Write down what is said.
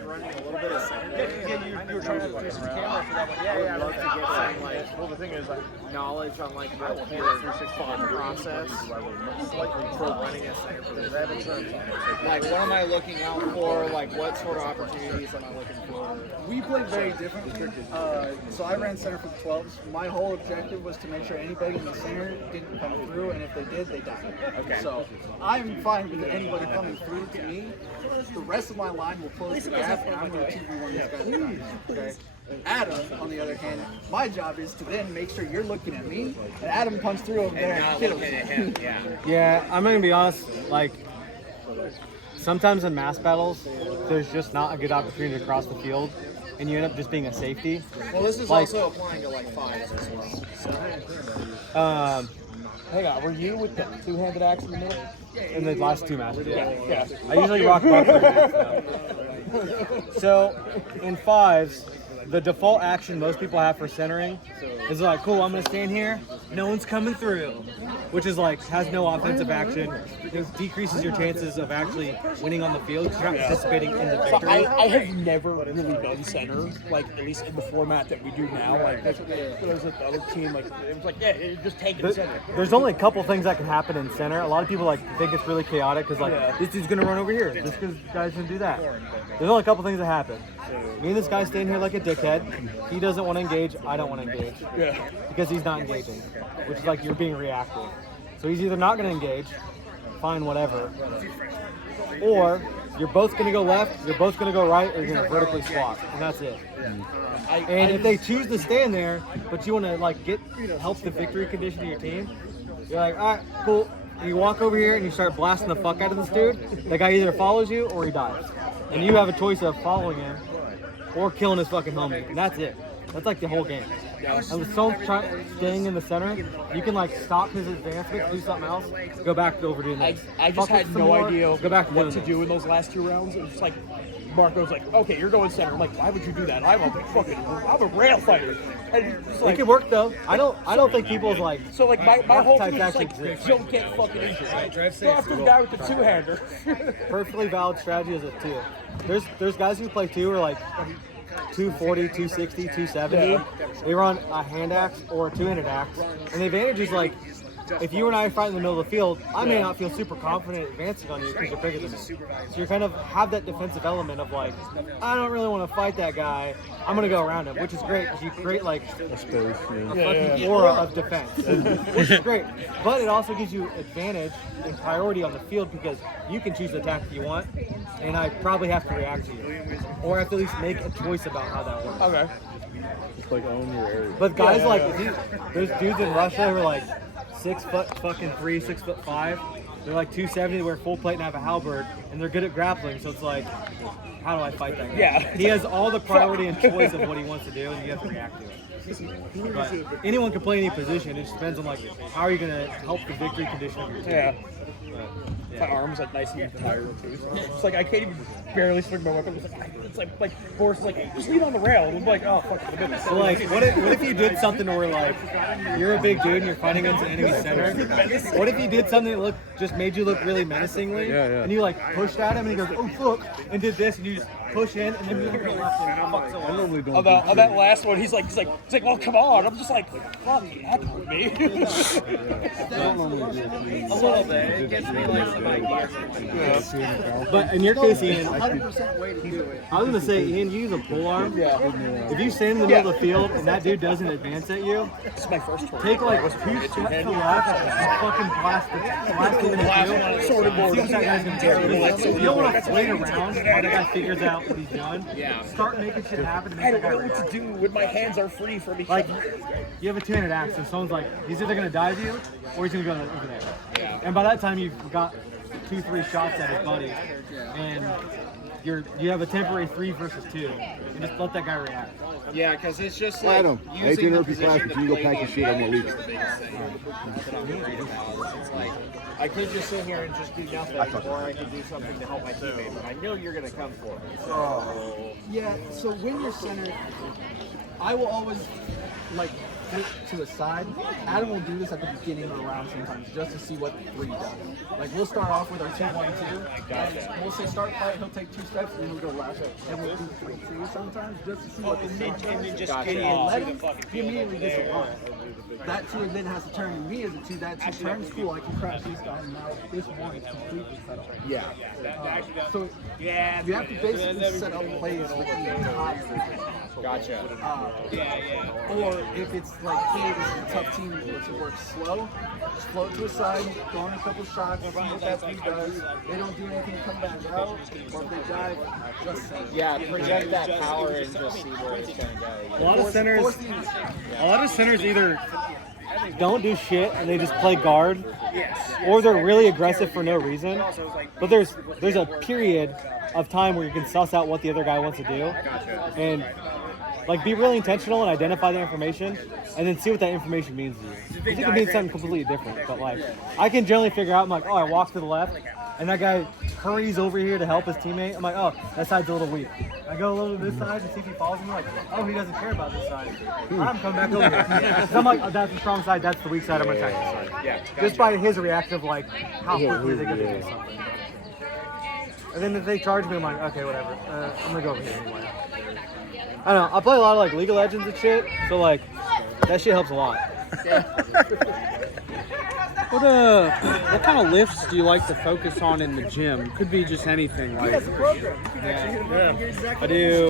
mind running a little bit of center. Yeah, you were trying to use the camera for that one. Yeah, I would love to get some like. Well, the thing is, knowledge on like your thought process for running a center position. Like, what am I looking out for? Like, what sort of opportunities am I looking for? We played very differently. So I ran center for the 12s. My whole objective was to make sure anybody in the center didn't come through, and if they did, they died. Okay. So I'm fine with anybody coming through to me. The rest of my line will close the gap, and I'm going to 2v1 these guys down. Okay. Adam, on the other hand, my job is to then make sure you're looking at me, and Adam comes through over there and kills him. Yeah. Yeah, I'm gonna be honest. Like, sometimes in mass battles, there's just not a good opportunity to cross the field, and you end up just being a safety. Well, this is Like- also applying to like fives as well. Hang on, were you with the two-handed axe in the middle? In the last two matches, Yeah. I usually rock both. So, in fives, the default action most people have for centering is like, cool, I'm gonna stand here, no one's coming through, which is like has no offensive action. It decreases your chances of actually winning on the field because you're not participating in the So victory. I have never really done center, like at least in the format that we do now. Like there's the other team, like it was like just take it center. There's only a couple things that can happen in center. A lot of people like think it's really chaotic because like this dude's gonna run over here, this guy's gonna do that. There's only a couple things that happen. Me and this guy stand here like a dickhead. He doesn't want to engage. I don't want to engage. Yeah. Because he's not engaging, which is like you're being reactive. So he's either not going to engage, fine, whatever, or you're both going to go left, you're both going to go right, or you're going to vertically swap, and that's it. And if they choose to stand there, but you want to like help the victory condition of your team, you're like, all right, cool. And you walk over here and you start blasting the fuck out of this dude. The guy either follows you or he dies, and you have a choice of following him or killing his fucking homie, and that's it. That's like the whole game. And with someone staying in the center, you can like stop his advancement, do something else, go back to overdoing this. I just had no idea go back to what doing to this. do in those last two rounds. It was just like Marco's like, okay, you're going center. I'm like, why would you do that? I'm a rail fighter. And it's just It like, can work though. I don't think people's like so like my whole thing is archetypes like, actually exist. don't get fucking injured. Go after the guy with the two-hander. Perfectly valid strategy is a two. There's guys who play two who are like 240, 260, 270. Yeah. They run a hand axe or a two-handed axe. And the advantage is like, if you and I fight in the middle of the field, I may not feel super confident advancing on you because you're bigger than me. So you kind of have that defensive element of like, I don't really want to fight that guy. I'm going to go around him, which is great because you create like a fucking aura of defense, which is great. But it also gives you advantage and priority on the field because you can choose the attack if you want, and I probably have to react to you. Or I have to at least make a choice about how that works. Okay. It's like own your area. But guys there's dudes in Russia who are like 6'3", 6'5". They're like 270, they wear full plate and have a halberd, and they're good at grappling. So it's like, how do I fight that guy? Yeah. He has all the priority and choice of what he wants to do, and you have to react to it. But anyone can play any position. It just depends on like how are you going to help the victory condition of your team. Yeah. But, My arm's like nice and tired too. So it's like I can't even barely swing my weapon. It's like Boris is like, just lean on the rail. And I'm like, oh fuck. So like, what if you did something where like you're a big dude and you're fighting against an enemy center? What if you did something that just made you look really menacingly? Yeah. And you like pushed at him and he goes, oh fuck, and did this, and you just push in and then you go left and fuck I someone. normally don't. On that last one, he's like, well, come on. I'm just like, fuck, he had to with me. I don't normally do it. A little bit. It gives me like some ideas. But in your case, Ian, 100% way to do it. I was gonna say, Ian, you use a pole arm. If you stand in the middle of the field and that dude doesn't advance at you, This is my first turn. take like 2 steps to left, just fucking blast it in the field. Sorted board. See what that guy's gonna do. You don't want to wait around while that guy figures out what he's doing. Yeah. Start making shit happen to I make don't that know guy what react. to do when my hands are free from each Like, other. you have a two-handed axe, so someone's like, he's either gonna dive you or he's gonna go over there. Yeah. And by that time, you've got 2-3 shots at his buddy, and you have a temporary 3 versus 2, and just let that guy react. Yeah, because it's just like Adam, I hate to using the interrupt your class, position but to you go play pack the your shit, I'm gonna advantage leave. is the biggest thing that I'm worried about. It's like I could just sit here and just do nothing, or I could do something to help my teammate. But I know you're gonna come for me. So Yeah, so when you're center, I will always like flip to a side. Adam will do this at the beginning of the round sometimes just to see what the 3 does. Like we'll start off with our 2-1-2. And we'll say start fight, he'll take 2 steps, and then we'll go left. And we'll do 3-2 sometimes just to see what the 2 does. And then just Gotcha. get And let into the him, fucking he immediately gets a 1. That 2 then has to turn to me as a 2. That 2 turns, cool, I can crash these guys, and now this 1 is completely set up. Yeah. So you have to basically set up plays with the entire Gotcha. or if it's like, hey, this is a tough team to work slow, just float to a side, throw in a couple shots, see what that team does. They don't do anything, come back out, or if they dive, just say. Yeah, project that power and just see where it's gonna go. A lot of centers, Force the- a lot of centers either don't do shit and they just play guard, or they're really aggressive for no reason. But there's a period of time where you can suss out what the other guy wants to do, and like be really intentional and identify the information, and then see what that information means to you. It can mean something completely different, but like I can generally figure out. I'm like, oh, I walk to the left, and that guy hurries over here to help his teammate. I'm like, oh, that side's a little weak. I go a little to this side and see if he follows me. Like, oh, he doesn't care about this side. I'm coming back over here. So I'm like, oh, that's the strong side. That's the weak side. I'm gonna attack this side. Yeah. Just by his reaction of like how quickly they're gonna do something. And then if they charge me, I'm like, okay, whatever. I'm gonna go over here anyway. I don't know. I play a lot of like League of Legends and shit, so like that shit helps a lot. What kind of lifts do you like to focus on in the gym? Could be just anything. Like, That's a program. You can actually hit them up and get exactly I do